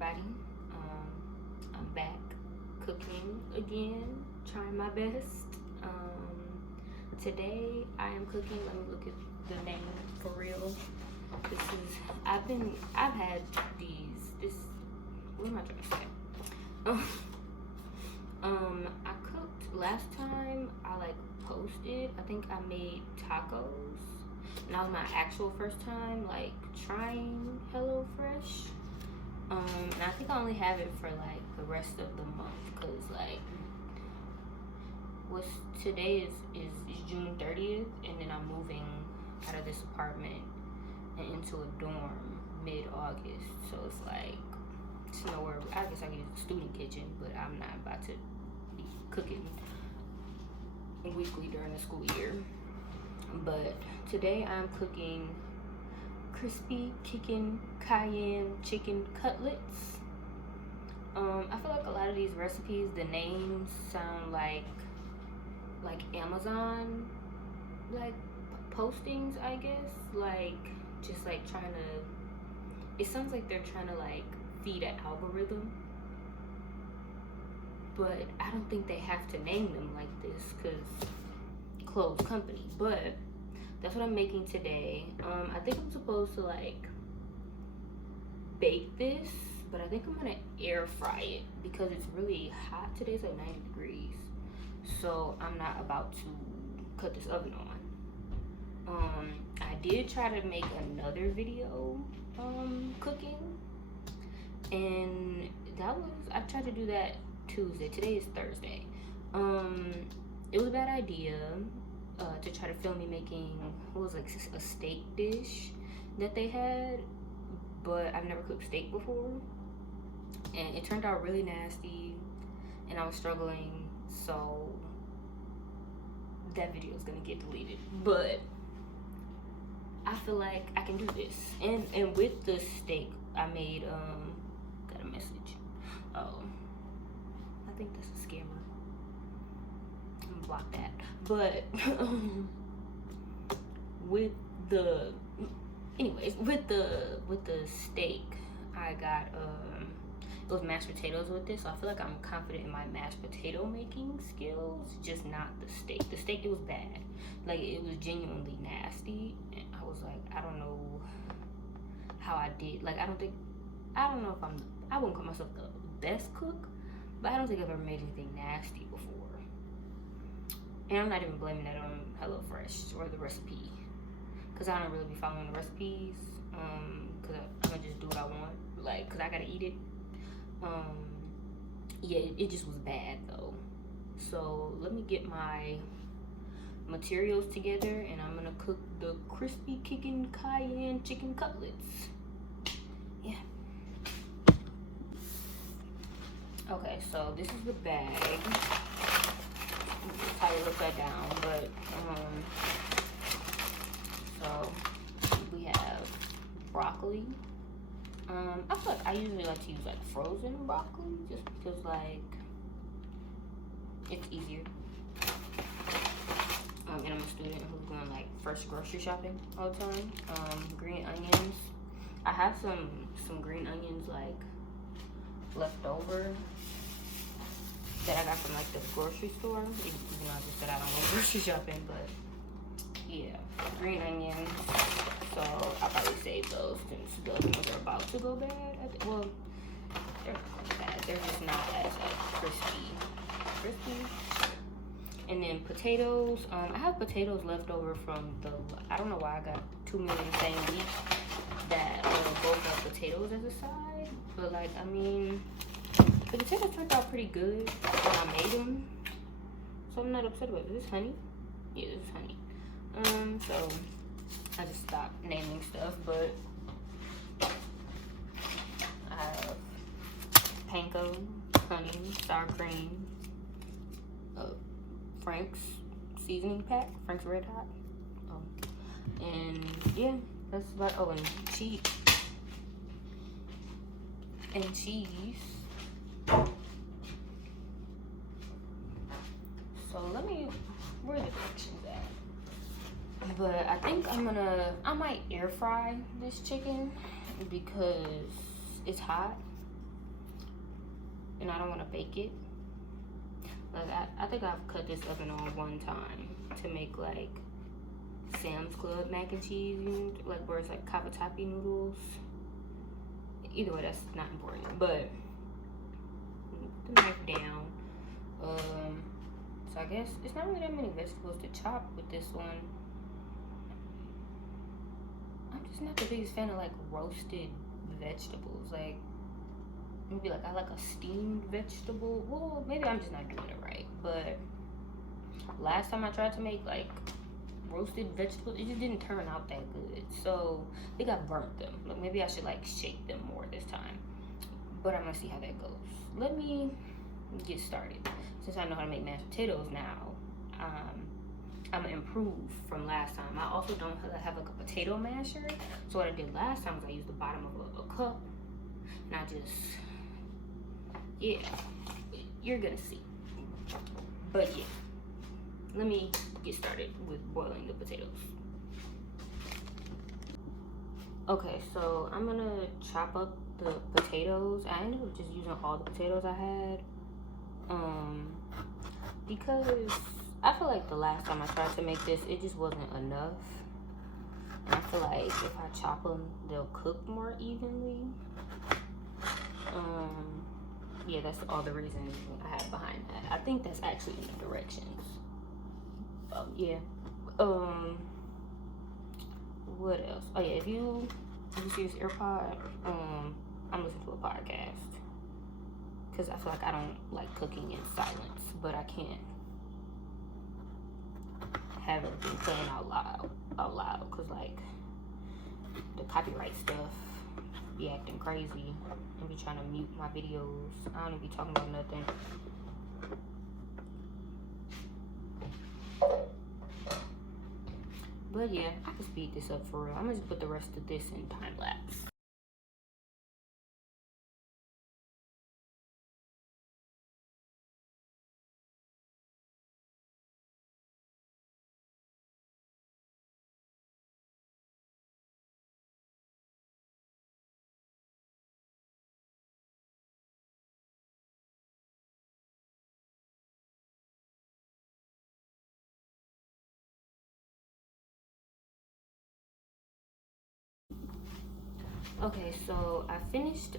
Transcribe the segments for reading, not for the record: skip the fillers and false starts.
everybody. I'm back cooking again, trying my best. Today I am cooking. Let me look at the name for real. This is I've had this. What am I trying to say? I cooked last time. I posted. I think I made tacos, and that was my actual first time trying HelloFresh. And I think I only have it for the rest of the month, because what's today is June 30th, and then I'm moving out of this apartment and into a dorm mid-August. So it's nowhere. I guess I can use the student kitchen, but I'm not about to be cooking weekly during the school year. But today I'm cooking crispy cayenne chicken cutlets. I feel like a lot of these recipes, the names sound like Amazon postings, I guess. Just trying to, it sounds like they're trying to feed an algorithm, but I don't think they have to name them like this, because closed company. But that's what I'm making today. I think I'm supposed to bake this, but I think I'm gonna air fry it because it's really hot today. It's 90 degrees, so I'm not about to cut this oven on. I did try to make another video cooking, and I tried to do that Tuesday. Today is Thursday. It was a bad idea to try to film me making a steak dish that they had, but I've never cooked steak before, and it turned out really nasty, and I was struggling, so that video is gonna get deleted. But I feel like I can do this, and with the steak I made got a message. Oh, I think that's a scammer. I'm gonna block that. But with the steak, I got it was mashed potatoes with this, so I feel like I'm confident in my mashed potato making skills, just not the steak. The steak, it was bad. It was genuinely nasty, and I was I don't know how I did. I don't know if I wouldn't call myself the best cook, but I don't think I've ever made anything nasty before. And I'm not even blaming that on HelloFresh or the recipe, because I don't really be following the recipes, because I'm gonna just do what I want, because I gotta eat it. Yeah, it just was bad though. So let me get my materials together, and I'm gonna cook the crispy cayenne chicken cutlets. Yeah. Okay, so this is the bag. How you look that down, but so we have broccoli. I feel like I usually like to use frozen broccoli, just because it's easier. And I'm a student who's going first grocery shopping all the time. Green onions. I have some green onions left over that I got from the grocery store. Even though I just said I don't go grocery shopping, but yeah, green onions. So I'll probably save those since the other ones are about to go bad. Well, they're not bad. They're just not as crispy. And then potatoes. I have potatoes left over from I don't know why I got 2 meals in the same week that both have potatoes as a side. But I mean, the potatoes turned out pretty good when I made them, so I'm not upset about it. Is this honey? Yeah, this is honey. So I just stopped naming stuff, but I have panko, honey, sour cream, Frank's seasoning pack, Frank's Red Hot. And yeah, that's about. Oh, and cheese. So where are the directions at? But I think I might air fry this chicken because it's hot. and I don't want to bake it. Like I think I've cut this oven on one time to make like Sam's Club mac and cheese, like where it's like cavatappi noodles. Either way, that's not important. But put the knife down. So I guess it's not really that many vegetables to chop with this one. I'm just not the biggest fan of like roasted vegetables. Like maybe like I like a steamed vegetable. Well, maybe I'm just not doing it right. But last time I tried to make like roasted vegetables, it just didn't turn out that good. So I think I burnt them. Like maybe I should like shake them more this time. But I'm gonna see how that goes. Let me get started. Since I know how to make mashed potatoes now, I'm gonna improve from last time. I also don't have like a potato masher. So what I did last time was I used the bottom of a cup, and I just, yeah, you're gonna see. But yeah, let me get started with boiling the potatoes. Okay, so I'm gonna chop up the potatoes. I ended up just using all the potatoes I had. Because I feel like the last time I tried to make this, it just wasn't enough. And I feel like if I chop them, they'll cook more evenly. Yeah, that's all the reasons I have behind that. I think that's actually in the directions. Yeah. What else? Oh yeah, if you see this AirPod, I'm listening to a podcast. Because I feel like I don't like cooking in silence, but I can't have everything playing out loud, because like the copyright stuff be acting crazy and be trying to mute my videos. I don't even be talking about nothing. But yeah, I can speed this up for real. I'm gonna just put the rest of this in time lapse. Okay, so I finished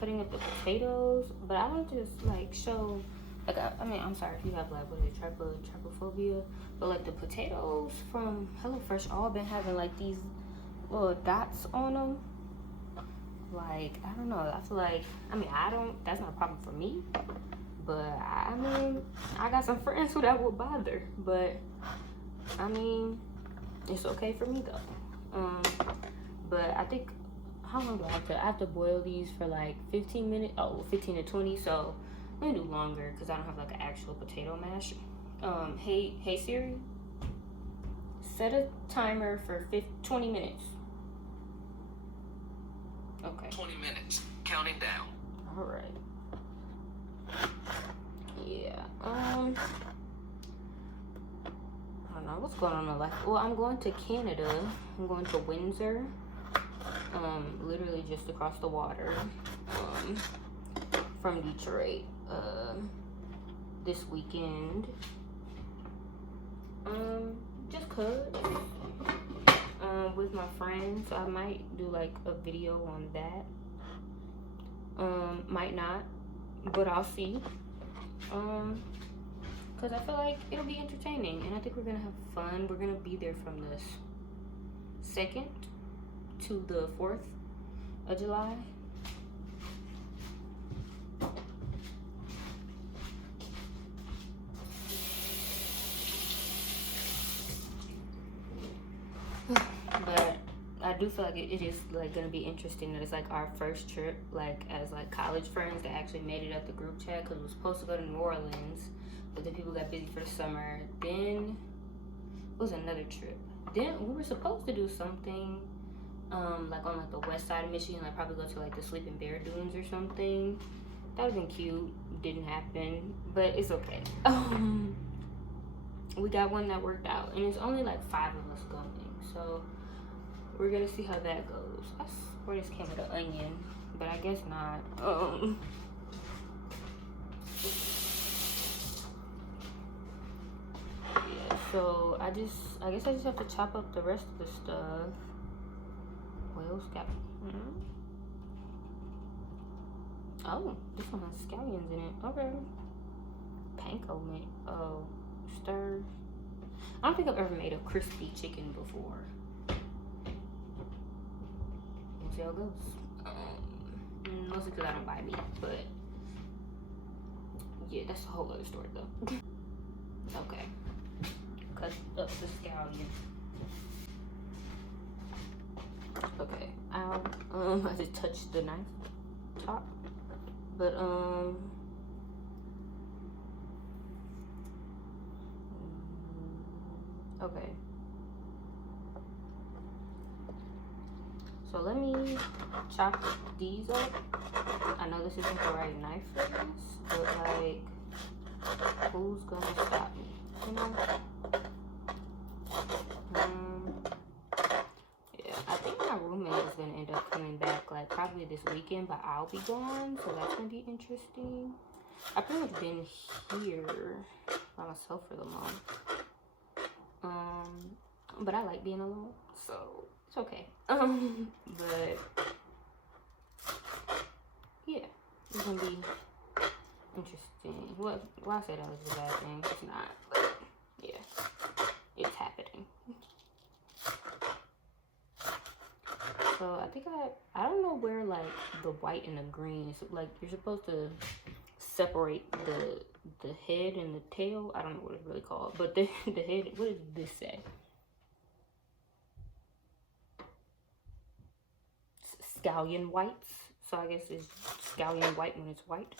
cutting up the potatoes, but I want to just like show, like I mean, I'm sorry if you have like what is it, trypophobia, but like the potatoes from HelloFresh all been having like these little dots on them. Like I don't know, I feel like that's not a problem for me, but I mean I got some friends who that would bother, but I mean it's okay for me though. But I think, how long do I have to boil these for like 15 minutes? Oh, 15 to 20. So I'm gonna do longer because I don't have like an actual potato mash. Hey Siri, set a timer for 20 minutes. Okay. 20 minutes. Counting down. All right. Yeah. I don't know what's going on in my life. Well, I'm going to Canada. I'm going to Windsor. Literally just across the water from Detroit this weekend. Just cause with my friends, I might do like a video on that. Might not, but I'll see. Cause I feel like it'll be entertaining, and I think we're gonna have fun. We're gonna be there from the 2nd to the 4th of July. But I do feel like it is like gonna be interesting that it's like our first trip, like as like college friends that actually made it at the group chat, because we were supposed to go to New Orleans, but then people got busy for the summer. Then it was another trip. Then we were supposed to do something like on like the west side of Michigan, like probably go to like the Sleeping Bear Dunes or something. That would've been cute. Didn't happen, but it's okay. We got one that worked out, and it's only like 5 of us going, so we're gonna see how that goes. I swear this came with an onion, but I guess not. So I guess I just have to chop up the rest of the stuff. Whale scallion. Oh, this one has scallions in it. Okay. Panko mint. Oh, stir. I don't think I've ever made a crispy chicken before. We'll see how it goes. Mostly because I don't buy meat, but yeah, that's a whole other story though. Okay. Cut up the scallion. Okay. Ow. I just touched the knife top. But okay. So let me chop these up. I know this isn't the right knife for this, but like, who's gonna stop me? You know? Yeah, I think my roommate is gonna end up coming back like probably this weekend, but I'll be gone, so that's gonna be interesting. I've pretty much been here by myself for the month. But I like being alone, so it's okay. But yeah, it's gonna be interesting. Well, I said that was a bad thing. It's not, but yeah, it's happening. So I think I don't know where like the white and the green is. Like you're supposed to separate the head and the tail. I don't know what it's really called, but the head. What does this say? Scallion whites. So I guess it's scallion white when it's white.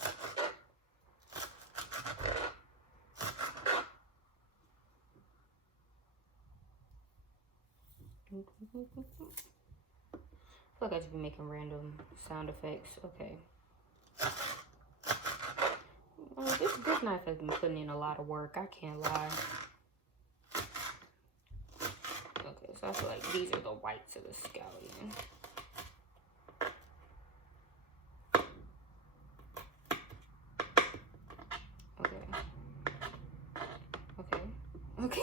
I feel like I should be making random sound effects. Okay. Well, this knife has been putting in a lot of work. I can't lie. Okay, so I feel like these are the whites of the scallion. Okay.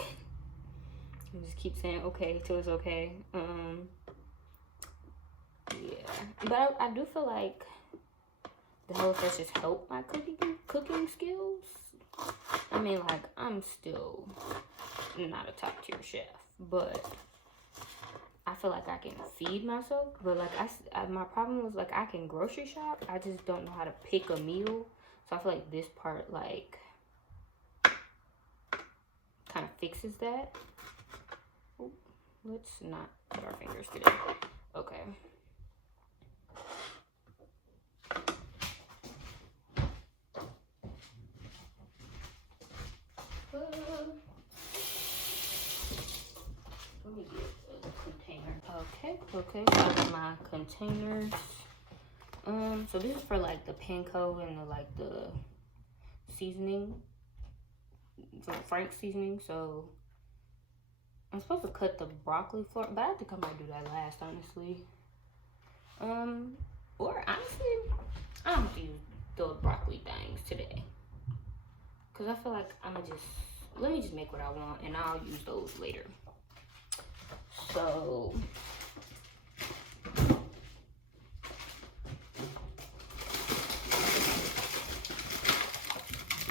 I just keep saying okay till it's okay. Yeah, but I do feel like the HelloFresh just helped my cooking skills. I mean, like, I'm still not a top tier chef, but I feel like I can feed myself. But like my problem was like I can grocery shop. I just don't know how to pick a meal. So I feel like this part like kind of fixes that. Ooh, let's not put our fingers today. Okay. Let me get a container. Okay, so I got my containers. So this is for like the panko and the seasoning, for Frank's seasoning. So I'm supposed to cut the broccoli for, but I think I might do that last, honestly. Or honestly, I don't have to use the broccoli things today, cause I feel like let me just make what I want, and I'll use those later. So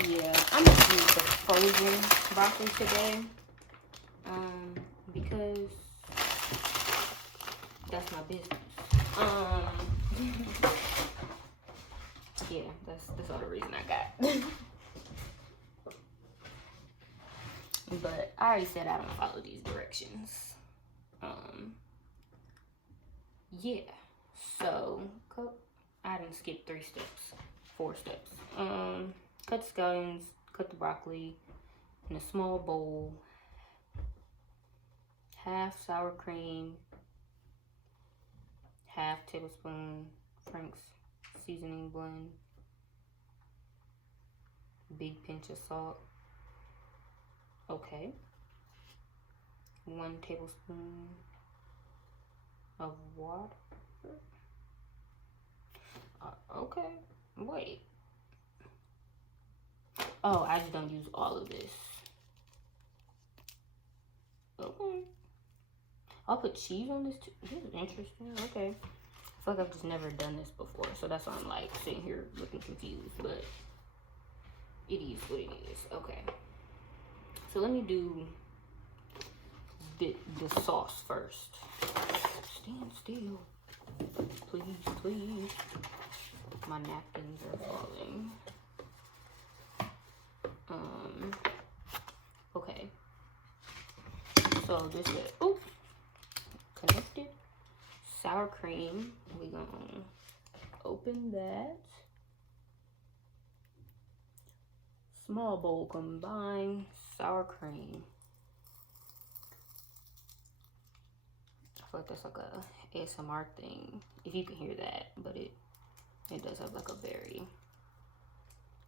yeah, I'm gonna use the frozen broccoli today, because that's my business. Yeah, that's all the reason I got. But I already said I don't follow these directions. Yeah, so I didn't skip 4 steps. Cut the scallions, cut the broccoli in a small bowl. Half sour cream, half tablespoon Frank's seasoning blend, big pinch of salt. Okay. 1 tablespoon of water. Okay, wait. Oh, I just don't use all of this. Okay. I'll put cheese on this too. This is interesting. Okay. I feel like I've just never done this before, so that's why I'm like sitting here looking confused, but it is what it is. Okay. So let me do the sauce first. Stand still. Please, please. My napkins are falling. Okay. So this is, oops, connected. Sour cream. We're gonna open that. Small bowl combined sour cream. I feel like that's like a ASMR thing, if you can hear that, but it does have like a very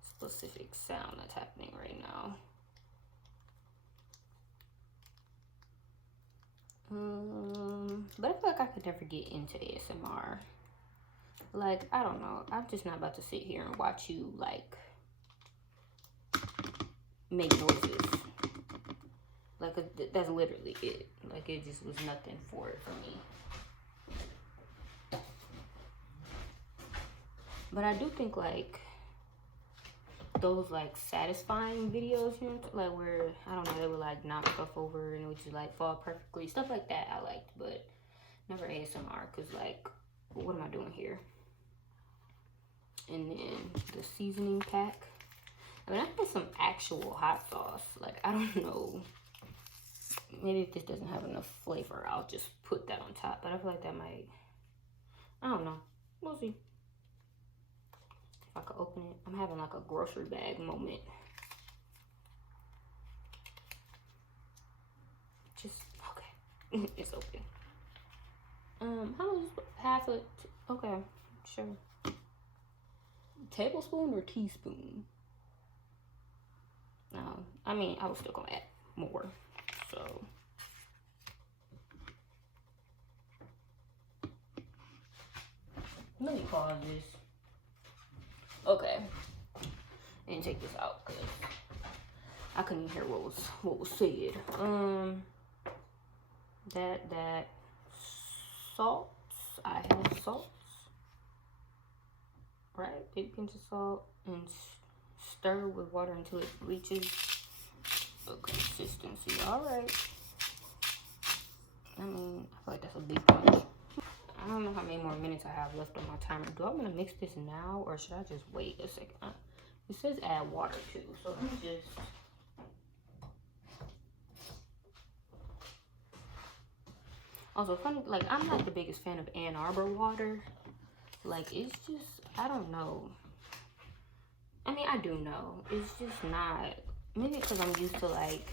specific sound that's happening right now. But I feel like I could never get into ASMR. Like, I don't know. I'm just not about to sit here and watch you, like, make noises. Like, that's literally it. Like, it just was nothing for it for me. But I do think, like, those, like, satisfying videos, you know, like, where, I don't know, they would, like, knock stuff over and it would just, like, fall perfectly. Stuff like that I liked, but never ASMR, because, like, what am I doing here? And then the seasoning pack. I mean, I put some actual hot sauce. Like, I don't know. Maybe if this doesn't have enough flavor, I'll just put that on top. But I feel like that might, I don't know. We'll see. If I could open it. I'm having like a grocery bag moment. Just, okay. It's open. How much? Half a, okay, sure. Tablespoon or teaspoon? No, I mean, I was still gonna add more, so. Let me pause this. Okay, and take this out because I couldn't even hear what was said. That salts. I have salts, right? Big pinch of salt, and stir with water until it reaches a consistency. All right. I mean, I feel like that's a big punch. I don't know how many more minutes I have left on my timer. Do I want to mix this now or should I just wait a second? It says add water too, so let me just. Also, funny, like, I'm not the biggest fan of Ann Arbor water. Like, it's just, I don't know. I mean, I do know. It's just not, maybe because I'm used to, like,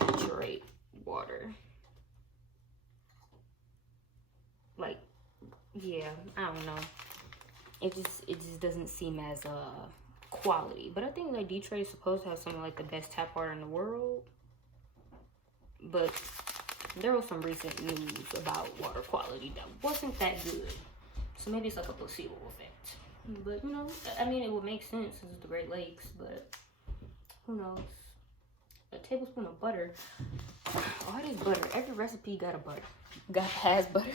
Detroit water. Like, yeah, I don't know. It just doesn't seem as quality. But I think, like, Detroit is supposed to have some of, like, the best tap water in the world. But there was some recent news about water quality that wasn't that good. So maybe it's like a placebo effect. But, you know, I mean, it would make sense since it's the Great Lakes, but who knows? A tablespoon of butter. Why is butter? Every recipe got a butter. Has butter.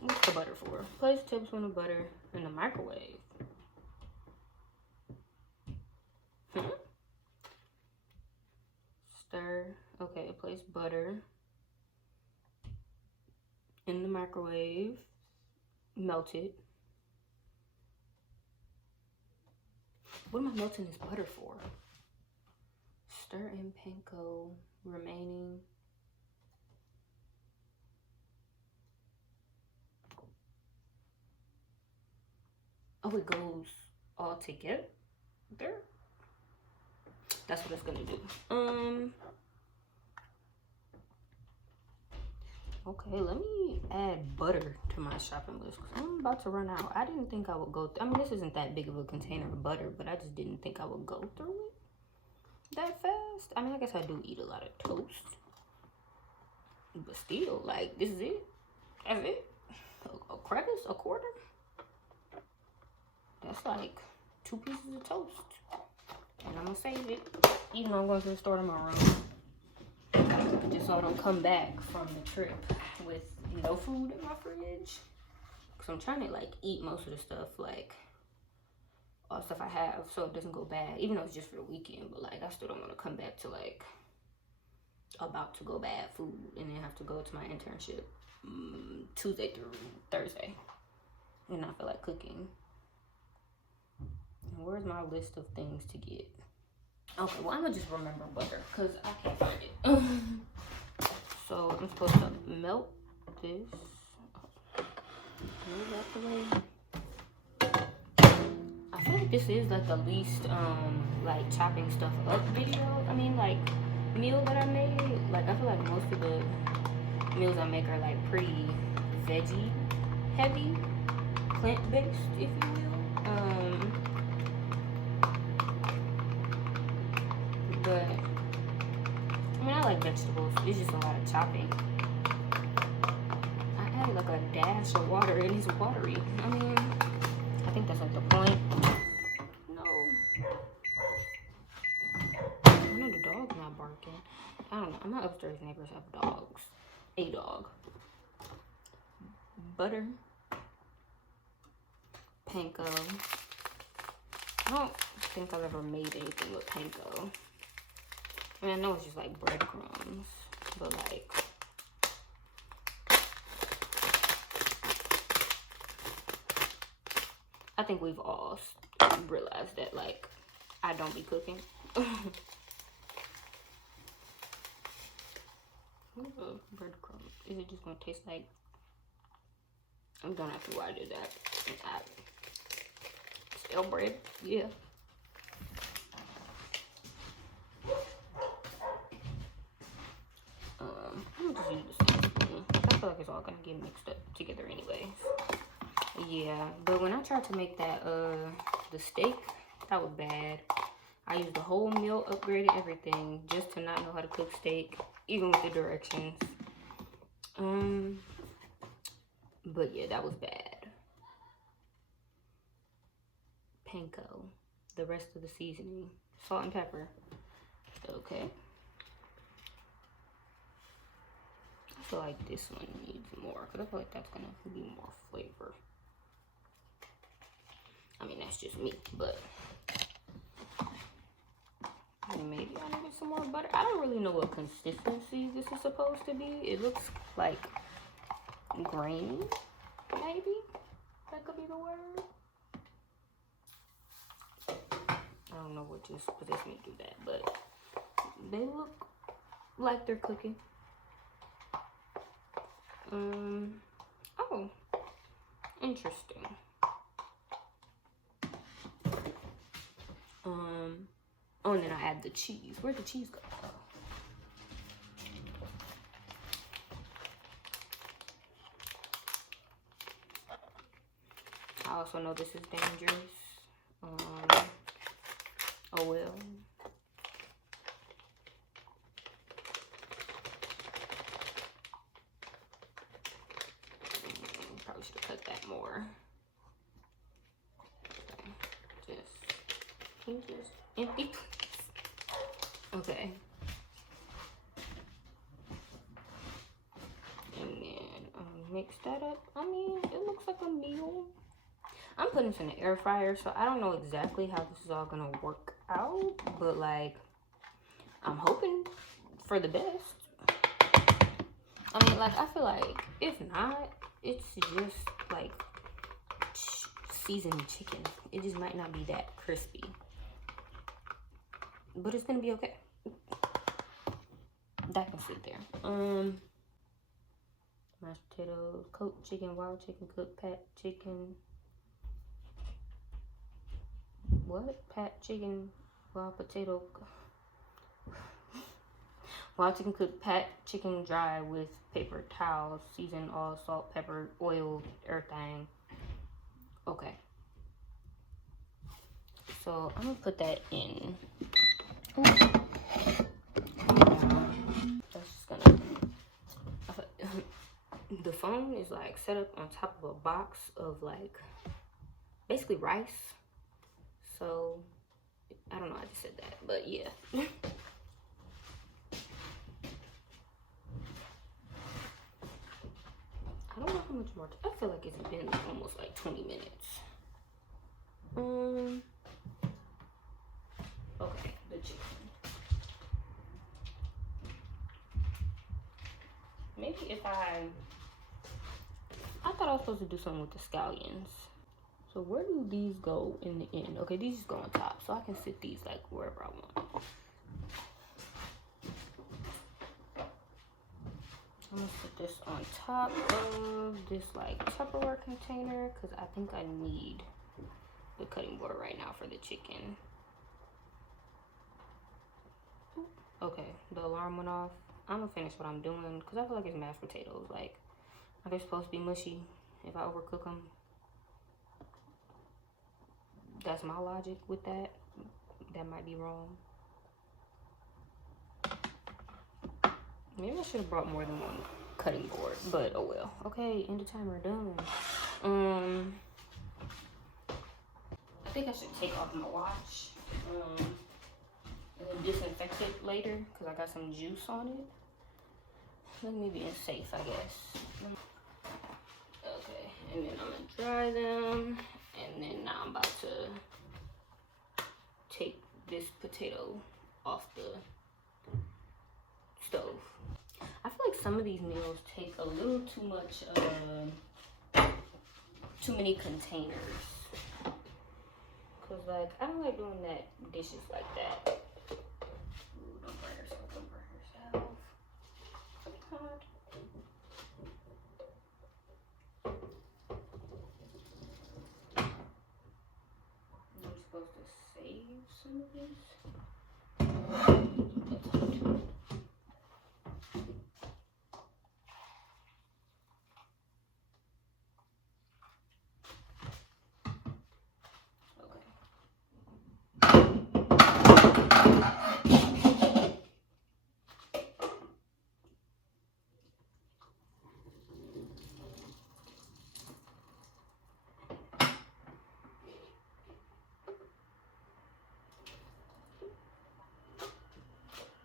What's the butter for? Place a tablespoon of butter in the microwave. Stir. Okay, place butter in the microwave. Melt it. What am I melting this butter for? Stir in panko remaining. Oh, it goes all together there. That's what it's gonna do. Okay, let me add butter to my shopping list because I'm about to run out. I didn't think I would go I mean, this isn't that big of a container of butter, but I just didn't think I would go through it that fast. I mean, I guess I do eat a lot of toast, but still, like, this is it. That's it. A crevice, a quarter. That's like 2 pieces of toast, and I'm gonna save it, even though I'm going to the store tomorrow. just so I don't come back from the trip with no food in my fridge. Cause I'm trying to like eat most of the stuff, like all the stuff I have, so it doesn't go bad. Even though it's just for the weekend, but like I still don't want to come back to like about to go bad food and then have to go to my internship Tuesday through Thursday and not feel like cooking. And where's my list of things to get? Okay, well I'm gonna just remember butter because I can't find it. So I'm supposed to melt this. Move that the way. I feel like this is like the least like chopping stuff up video. I mean like meal that I made. Like I feel like most of the meals I make are like pretty veggie heavy, plant based, if you will. But I mean I like vegetables. It's just a lot of chopping. I added like a dash of water and it's watery. I mean, I think that's like the point. No. I know the dog's not barking. I don't know. My upstairs neighbors have dogs. A dog. Butter. Panko. I don't think I've ever made anything with panko. I mean, I know it's just like breadcrumbs, but like, I think we've all realized that like, I don't be cooking. Breadcrumbs. Is it just gonna taste like? I'm gonna have to why I did that. Stale bread, yeah. I'm just use the same spoon. I feel like it's all gonna get mixed up together anyways. Yeah, but when I tried to make that the steak, that was bad. I used the whole meal, upgraded everything just to not know how to cook steak, even with the directions. But yeah, that was bad. Panko, the rest of the seasoning, salt and pepper. Okay. I feel like this one needs more because I feel like that's gonna be more flavor. I mean, that's just me, but maybe I needed some more butter. I don't really know what consistency this is supposed to be. It looks like grainy, maybe? That could be the word. I don't know what just possessed me to do that, but they look like they're cooking. Oh, interesting. Oh, and then I add the cheese. Where'd the cheese go? I also know this is dangerous. Oh well. Probably should have cut that more. Okay. Can you just empty, please? Okay. And then mix that up. I mean, it looks like a meal. I'm putting this in the air fryer, so I don't know exactly how this is all gonna work out, but like, I'm hoping for the best. I mean, like, I feel like if not, it's just like seasoned chicken. It just might not be that crispy, but it's gonna be okay. That can sit there. Mashed potatoes, cooked chicken, wild chicken, cooked pat chicken. What? Pat chicken, wild potato. Wild chicken cooked pat chicken dry with paper towels, seasoned all salt, pepper, oil, everything. Okay. So I'm gonna put that in. Ooh. That's just gonna. The phone is like set up on top of a box of like basically rice. So I don't know, I just said that, but yeah. I don't know how much more. I feel like it's been almost like 20 minutes. Okay, the chicken. Maybe if I thought I was supposed to do something with the scallions. So where do these go in the end? Okay, these just go on top, so I can fit these like wherever I want. I'm gonna put this on top of this like Tupperware container because I think I need the cutting board right now for the chicken. Okay, the alarm went off. I'm gonna finish what I'm doing because I feel like it's mashed potatoes. Like, are they supposed to be mushy if I overcook them? That's my logic with that. That might be wrong. Maybe I should have brought more than one cutting board, but oh well. Okay, end the timer, done. I think I should take off my watch and then disinfect it later because I got some juice on it. Let me be safe, I guess. Okay, and then I'm gonna dry them, and then now I'm about to take this potato off the stove. I feel like some of these meals take a little too much, too many containers. Cause like, I don't like doing that dishes like that. Ooh, don't burn yourself, don't burn yourself. God. I'm supposed to save some of this.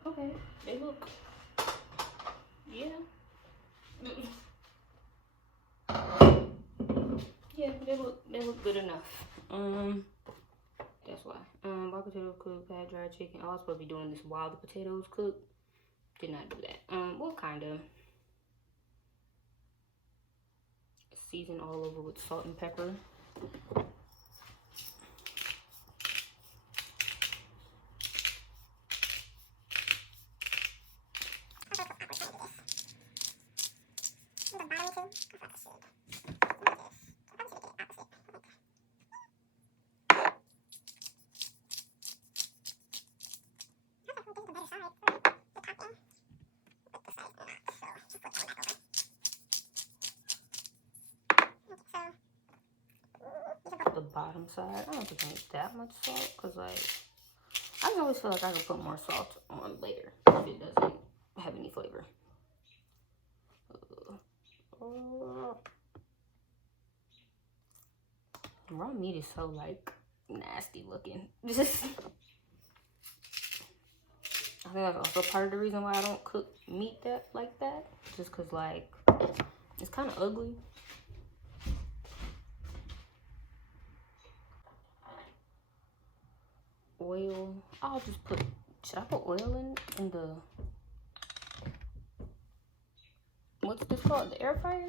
Okay, they look, yeah. Yeah, they look good enough. That's why. Wild potatoes cooked, bad dried chicken. I was supposed to be doing this while the potatoes cook. Did not do that. Well, kind of. Season all over with salt and pepper. The bottom side, I don't think I need that much salt because like I always feel like I can put more salt on later if it doesn't have any flavor. Raw meat is so like nasty looking. I think that's also part of the reason why I don't cook meat that like that. Just cause like it's kind of ugly. Oil. I'll just put. Should I put oil in the? What's this called? The air fryer?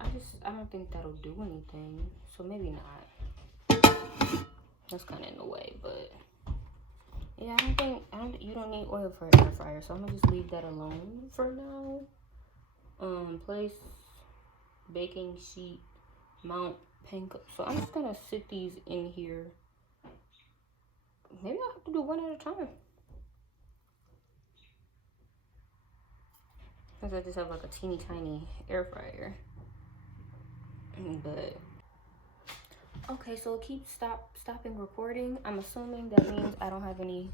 I don't think that'll do anything. So maybe not. That's kind of in the way, but yeah, you don't need oil for an air fryer. So I'm gonna just leave that alone for now. Place baking sheet, mount pan cup. So I'm just gonna sit these in here. Maybe I'll have to do one at a time. Because I just have like a teeny tiny air fryer. But okay, so it keeps stopping recording. I'm assuming that means I don't have any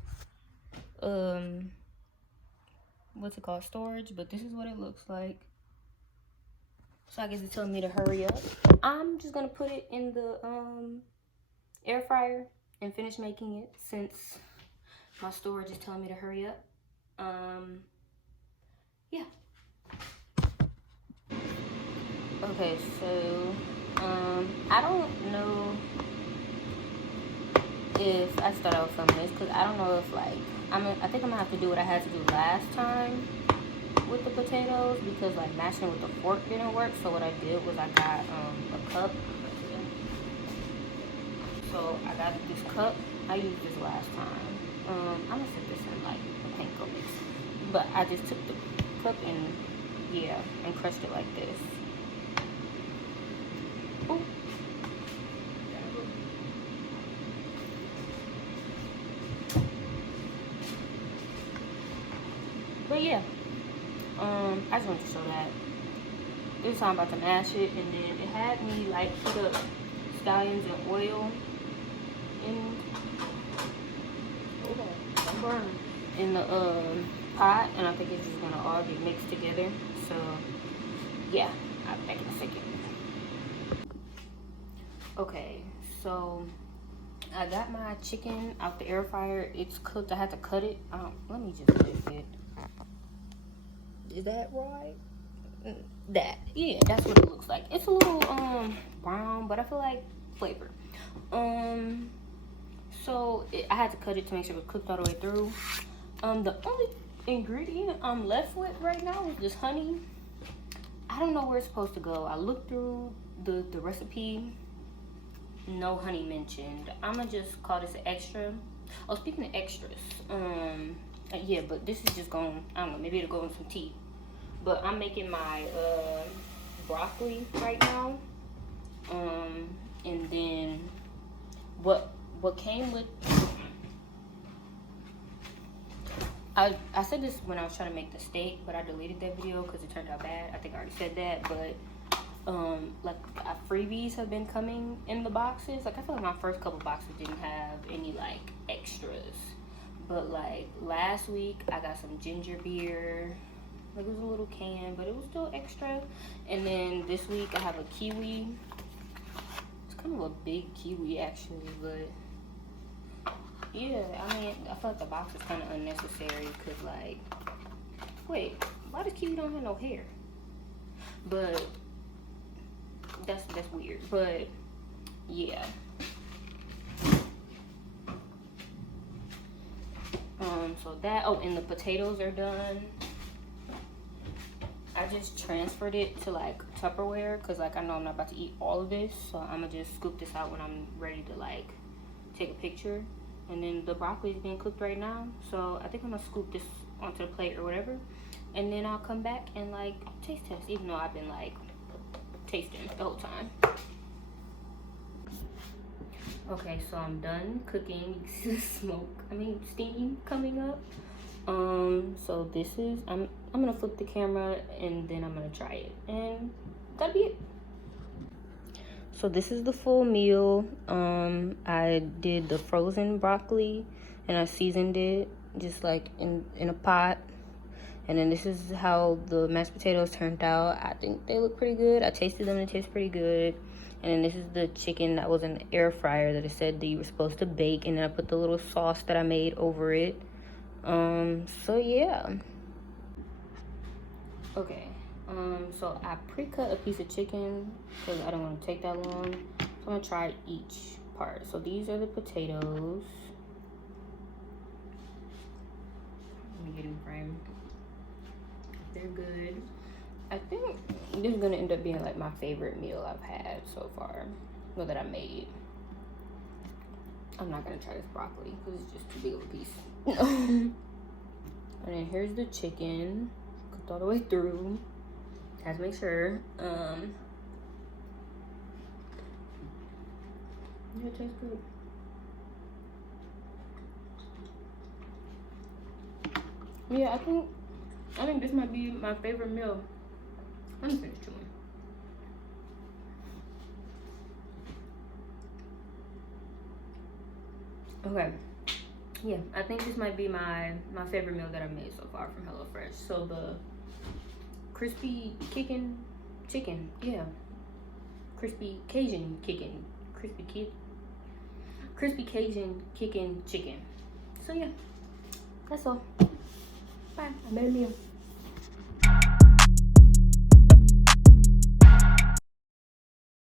what's it called, storage, but this is what it looks like. So I guess it's telling me to hurry up. I'm just gonna put it in the air fryer and finish making it since my storage is telling me to hurry up. Yeah. Okay, so I don't know if I start out filming this because I don't know if like I think I'm gonna have to do what I had to do last time with the potatoes because like mashing with the fork didn't work. So what I did was I got a cup. So I got this cup. I used this last time. I'm gonna set this in like a panko mix, but I just took the cup and and crushed it like this. Ooh. But yeah, I just wanted to show that. This time I'm about to mash it, and then it had me like put up scallions and oil in the pot, and I think it's just gonna all get mixed together. So yeah, I'll be back in a second. Okay, so I got my chicken out the air fryer. It's cooked. I had to cut it. Let me just lift it. Is that right? Yeah, that's what it looks like. It's a little brown, but I feel like flavor. So I had to cut it to make sure it was cooked all the way through. The only ingredient I'm left with right now is this honey. I don't know where it's supposed to go. I looked through the recipe. No honey mentioned. I'ma just call this an extra. Oh, speaking of extras, yeah, but this is just going, I don't know, maybe it'll go in some tea. But I'm making my broccoli right now. And then what came with, I said this when I was trying to make the steak, but I deleted that video because it turned out bad. I think I already said that, but like freebies have been coming in the boxes. Like I feel like my first couple boxes didn't have any like extras, but like last week I got some ginger beer. Like it was a little can, but it was still extra. And then this week I have a kiwi. It's kind of a big kiwi actually, but yeah, I mean, I feel like the box is kind of unnecessary because like, wait, why does kiwi don't have no hair? But that's weird. But yeah. So that, oh, and the potatoes are done. I just transferred it to like Tupperware because like I know I'm not about to eat all of this, so I'm gonna just scoop this out when I'm ready to like take a picture. And then the broccoli is being cooked right now, so I think I'm gonna scoop this onto the plate or whatever, and then I'll come back and like taste test, even though I've been like tasting the whole time. Okay, so I'm done cooking. You see the smoke, steam coming up. So this is, I'm gonna flip the camera and then I'm gonna try it, and that'll be it. So this is the full meal. I did the frozen broccoli and I seasoned it just like in a pot. And then this is how the mashed potatoes turned out. I think they look pretty good. I tasted them and they taste pretty good. And then this is the chicken that was in the air fryer that it said that you were supposed to bake. And then I put the little sauce that I made over it. So yeah. Okay. So I pre-cut a piece of chicken because I don't want to take that long. So I'm gonna try each part. So these are the potatoes. Let me get in frame. They're good. I think this is gonna end up being like my favorite meal I've had so far, or that I made. I'm not gonna try this broccoli because it's just too big of a piece. And then here's the chicken, cooked all the way through. Have to make sure. Yeah, it tastes good. Yeah, I think this might be my favorite meal. Let me finish chewing. Okay. Yeah, I think this might be my favorite meal that I've made so far from HelloFresh. So the crispy chicken, yeah. Crispy Cajun kicking, crispy Cajun kicking chicken. So yeah, that's all. Bye. I made a meal.